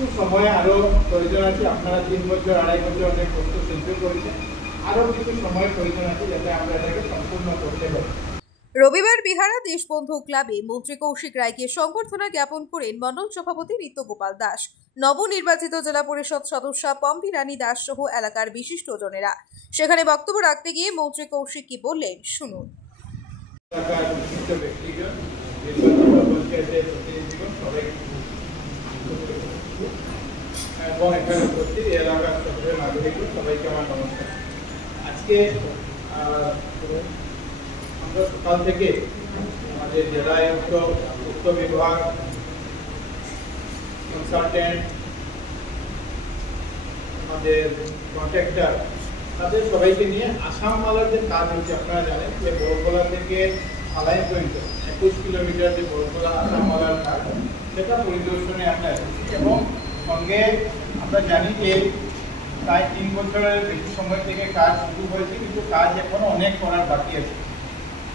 একটু সময় আরও প্রয়োজন আছে। আপনারা 3 বছর 2.5 বছর অনেক কষ্ট সহ্য করেছেন, আরও কিছু সময় প্রয়োজন আছে যাতে আমরা এটাকে সম্পূর্ণ করতে পারি। রবিবার বিহারা দেশবন্ধু ক্লাবে মন্ত্রী কৌশিক রায়কে সংবর্ধনা জ্ঞাপন করেন মণ্ডল সভাপতি নিত্যগোপাল দাস, নবনির্বাচিত জেলা পরিষদ সদস্য পম্পি রানী দাস সহ এলাকার বিশিষ্টজনেরা। সেখানে বক্তব্য রাখতে গিয়ে মন্ত্রী কৌশিক কি বললেন শুনুন। আজকে আমরা সকাল থেকে আমাদের জেলা আয়ুক্ত, পূর্ত বিভাগ, কনসালটেন্ট, আমাদের কন্ট্রাক্টর, তাদের সবাইকে নিয়ে আসাম মালার যে কাজ হচ্ছে, আপনারা জানেন যে বড়গোলা থেকে আলাই পর্যন্ত 21 কিলোমিটার যে বড়গোলা আসাম মালার কাজ, সেটা পরিদর্শনে আমরা এসেছি। এবং সঙ্গে আমরা জানি যে প্রায় 3 বছরের বেশি সময় থেকে কাজ শুরু হয়েছে, কিন্তু কাজ এখনো অনেক করার বাকি আছে।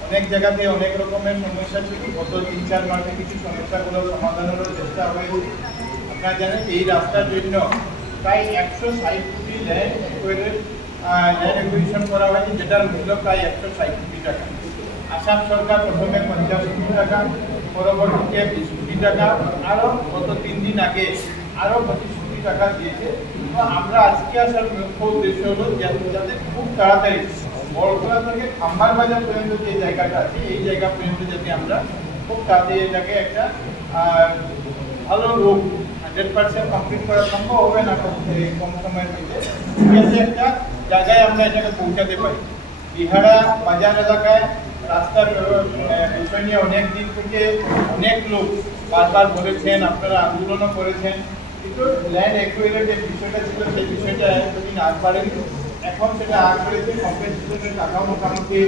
অনেক জায়গাতে অনেক রকমের সমস্যা ছিল। গত 3-4 মাসে কিছু সমস্যাগুলো সমাধানেরও চেষ্টা হয়েছে। আপনারা জানেন এই রাস্তার জন্য প্রায় 160 কোটি ল্যান্ড অ্যাকুইজিশন করা হয়েছে, যেটার মূল্য প্রায় 160 কোটি টাকা। আসাম সরকার প্রথমে 50 কোটি টাকা, পরবর্তীতে 20 কোটি টাকা, আরও গত 3 দিন আগে আরও 25 কোটি টাকা দিয়েছে। তো আমরা আজকে আসার মুখ্য উদ্দেশ্য হলো যাতে খুব তাড়াতাড়ি বড়গোলা থেকে খাম্বার বাজার পর্যন্ত যে জায়গাটা আছে, এই জায়গা পর্যন্ত যাতে আমরা খুব তাড়াতাড়ি এটাকে একটা ভালো রূপ 100% কমপ্লিট করা সম্ভব হবে না কম সময়ের মধ্যে, যাতে একটা জায়গায় আমরা এটাকে পৌঁছাতে পারি। বিহারা বাজার এলাকায় রাস্তার বিষয় নিয়ে অনেক দিন থেকে অনেক লোক বারবার বলেছেন, আপনারা আন্দোলনও করেছেন, কিন্তু ল্যান্ড অ্যাকুইজিশনের যে বিষয়টা ছিল সেই বিষয়টা এতদিন আগ বাড়েনি। এখন সেটা আগ করেছে, কম্পেনসেশনের টাকাও মোটামুটি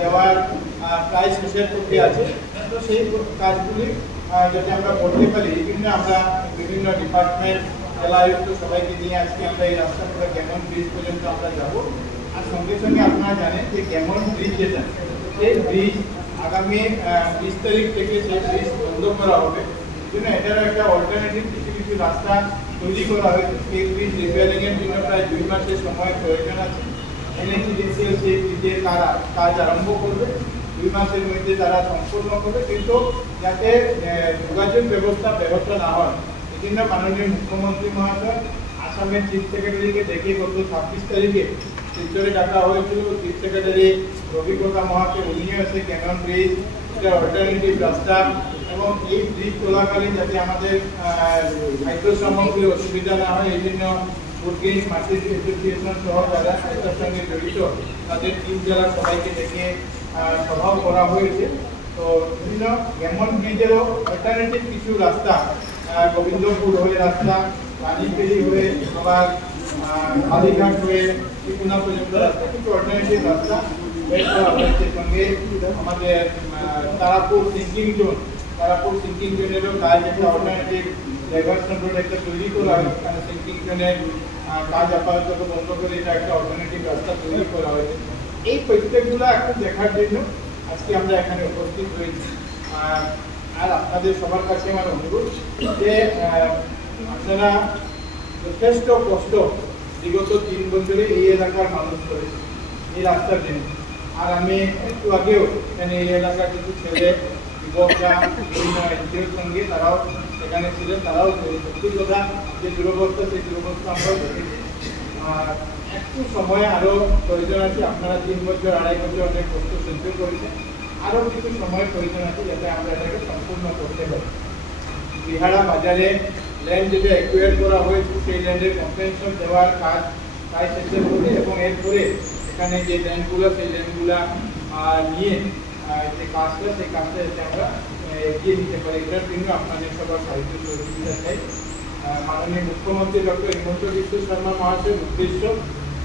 দেওয়ার প্রায় শেষের পথে আছে। তো সেই কাজগুলি যাতে আমরা করতে পারি, এই জন্য আমরা বিভিন্ন ডিপার্টমেন্ট, জেলা আয়ুক্ত সবাইকে নিয়ে আজকে আমরা এই রাস্তাটা গেমন ব্রিজ পর্যন্ত আমরা যাব। আর সঙ্গে সঙ্গে আপনারা জানেন যে গেমন ব্রিজ যেটা, সেই ব্রিজ আগামী 20 তারিখ থেকে সেই ব্রিজ বন্ধ করা হবে। এই জন্য এটারও একটা অল্টারনেটিভ কিছু কিছু রাস্তা তৈরি করা হয়েছে। সেই ব্রিজ রিপেয়ারিংয়ের জন্য প্রায় 2 মাসের সময় প্রয়োজন আছে। এনএইচডিসিএল সেই ব্রিজের কাজ আরম্ভ করবে, 2 মাসের মধ্যে তারা সম্পূর্ণ করবে, কিন্তু যাতে যোগাযোগ ব্যবস্থা ব্যাহত না হয় এই জন্য মাননীয় মুখ্যমন্ত্রী মহাশয় আসামের চিফ সেক্রেটারিকে ডেকে গত 26 তারিখে শিলচরে ডাকা হয়েছিল। চিফ সেক্রেটারি রবিপ্রতা মহাকে উনিও এসে ক্যানন ব্রিজ, এটা অল্টারনেটিভ রাস্তা এবং এই ব্রিজ চলাকালীন যাতে আমাদের খাদ্য সামগ্রীর অসুবিধা না হয়, এই জন্য ফুডগ্রেন মার্কেট অ্যাসোসিয়েশন সহ যারা এটার সঙ্গে জড়িত তাদের 3 জেলার সবাইকে ডেকে সভাও করা হয়েছে। তো বিভিন্ন গেমন ব্রিজেরও অল্টারনেটিভ কিছু রাস্তা, গোবিন্দপুর হয়ে রাস্তা, রানীপেরি হয়ে আবার কালীঘাট হয়ে ত্রিপুরা পর্যন্ত রাস্তা, কিছু অল্টারনেটিভ রাস্তা বের করা হয়েছে। সঙ্গে আমাদের তারাপুর সিঙ্কিং জোনেরও কাজ একটা অল্টারনেটিভ ডাইভারশন রোড একটা তৈরি করা হয়েছে, কারণ সিঙ্কিং জোনের কাজ আপাতত বন্ধ করে এটা একটা অল্টারনেটিভ রাস্তা তৈরি করা হয়েছে। এই প্রত্যেকগুলো এখন দেখার জন্য আজকে আমরা এখানে উপস্থিত হয়েছি। আর আপনাদের সবার কাছে আমার অনুরোধ যে আপনারা যথেষ্ট কষ্ট বিগত 3 বছরে এই এলাকার মানুষ করেছে এই রাস্তার জন্য। আর আমি একটু আগেও এখানে এই এলাকার কিছু ছেলে যুবকরা বিভিন্ন এনজিওর সঙ্গে তারাও সেখানে ছিলেন, তারাও সত্যি কথা যে দুরবস্থা, সেই দুরবস্থা আমরাও দেখেছি। আর একটু সময় আরও প্রয়োজন আছে। আপনারা 3 বছর 2.5 বছর অনেক কষ্ট সহ্য করেছেন, আরও কিছু সময় প্রয়োজন আছে যাতে আমরা এটাকে সম্পূর্ণ করতে পারি। বিহারা বাজারে ল্যান্ড যেটা অ্যাকুয়ার করা হয়েছে সেই ল্যান্ডের কম্পেনসেশন দেওয়ার কাজ প্রায় শেষের মধ্যে, এবং এরপরে এখানে যে ল্যান্ডগুলো সেই ল্যান্ডগুলো নিয়ে যে কাজটা সেই কাজটা যাতে আমরা এগিয়ে নিতে পারি, এটার জন্য আপনাদের সবার সাহায্য সহযোগিতা চাই। মাননীয় মুখ্যমন্ত্রী ডক্টর হিমন্ত বিশ্ব শর্মা মহাশয়ের উদ্দেশ্য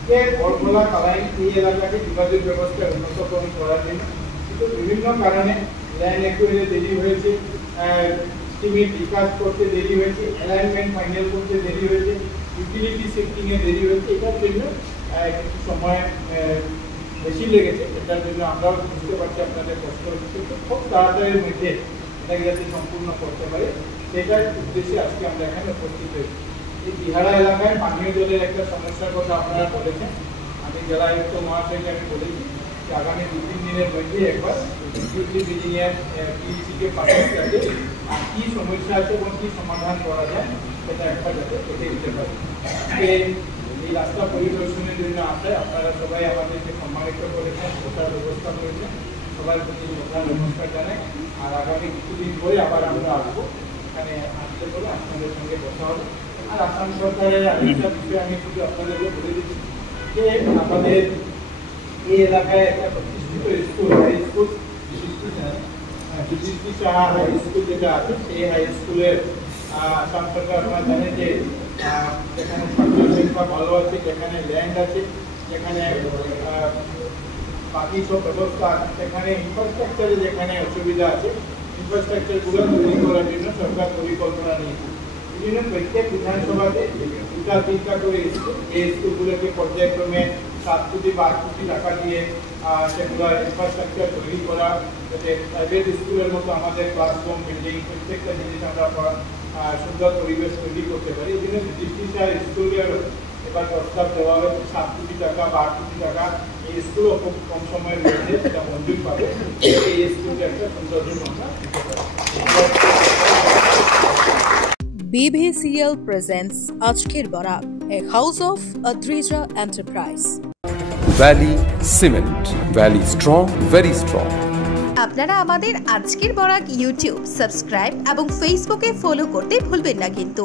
যে বড়গোলা কালাইন এই এলাকাকে যোগাযোগ ব্যবস্থা উন্নতকরণ করার জন্য, কিন্তু বিভিন্ন কারণে ল্যান্ড অ্যাকুয়ারে দেরি হয়েছে, স্টিমের বিকাশ করতে দেরি হয়েছে, অ্যালাইনমেন্ট ফাইনাল করতে দেরি হয়েছে, ইউটিলিটি শিফটিংয়ে দেরি হয়েছে, এটার জন্য কিছু সময় বেশি লেগেছে। এটার জন্য আমরাও বুঝতে পারছি আপনাদের কষ্ট হচ্ছে, কিন্তু খুব তাড়াতাড়ির মধ্যে এটাকে যাতে সম্পূর্ণ করতে পারে সেটার উদ্দেশ্যে আজকে আমরা এখানে উপস্থিত হয়েছি। এই বিহারা এলাকায় পানীয় জলের একটা সমস্যার কথা আপনারা বলেছেন। আমি জেলা আয়ুক্ত মহাশয়কে আমি বলেছি যে আগামী 2-3 দিনের মধ্যে একবার এক্সিকিউটিভ ইঞ্জিনিয়ার পিইসিকে পাঠাতে যাতে আর কী সমস্যা আছে এবং কী সমাধান করা যায় সেটা একবার যাতে দেখে দিতে পারে। এই রাস্তা পরিদর্শনের জন্য আসে আপনারা সবাই আমাদেরকে সম্মানিত করেছেন, বসার ব্যবস্থা করেছেন, সবার প্রতি বসার ব্যবস্থা জানায়। আর আগামী কিছুদিন পরে আবার আমরা আসবো, এখানে আসতে বলে আপনাদের সঙ্গে কথা হবে। আর আসাম সরকারের আরেকটা বিষয় আমি শুধু আপনাদেরকে বলে দিচ্ছি যে আমাদের এই এলাকায় একটা প্রতিষ্ঠিত স্কুল, হাই স্কুল বিশিষ্টি সাহা হাই স্কুল যেটা আছে, সেই হাই স্কুলের আসাম সরকার আপনারা জানেন যে যেখানে ছাত্র সংখ্যা ভালো আছে, যেখানে ল্যান্ড আছে, যেখানে বাকি সব ব্যবস্থা আছে, সেখানে ইনফ্রাস্ট্রাকচারে যেখানে অসুবিধা আছে ইনফ্রাস্ট্রাকচারগুলো তৈরি করার জন্য সরকার পরিকল্পনা নিয়েছে। এই জন্য প্রত্যেক বিধানসভাতে 2-3টা করে স্কুল, এই স্কুলগুলোকে পর্যায়ক্রমে 7 কোটি বা 8 কোটি টাকা দিয়ে সেগুলো ইনফ্রাস্ট্রাকচার তৈরি করা, যাতে প্রাইভেট স্কুলের মতো আমাদের ক্লাসরুম, বিল্ডিং প্রত্যেকটা জিনিস আমরা সুন্দর পরিবেশ তৈরি করতে পারি। এই জন্য ডিস্ট্রিক্ট স্কুলের এবার প্রস্তাব দেওয়া হবে 7 কোটি টাকা বা 8 কোটি টাকা। এই স্কুলও খুব কম সময়ের মধ্যে সেটা মঞ্জুর পাবে। এই স্কুলকে একটা সৌন্দর্য আমরা দিতে পারি। BVCL presents Ajker Barak, a house of Adrija Enterprise. Valley Cement. Valley strong, very strong. আপনারা আমাদের আজকের বরাক ইউটিউব সাবস্ক্রাইব এবং ফেসবুকে ফলো করতে ভুলবেন না কিন্তু।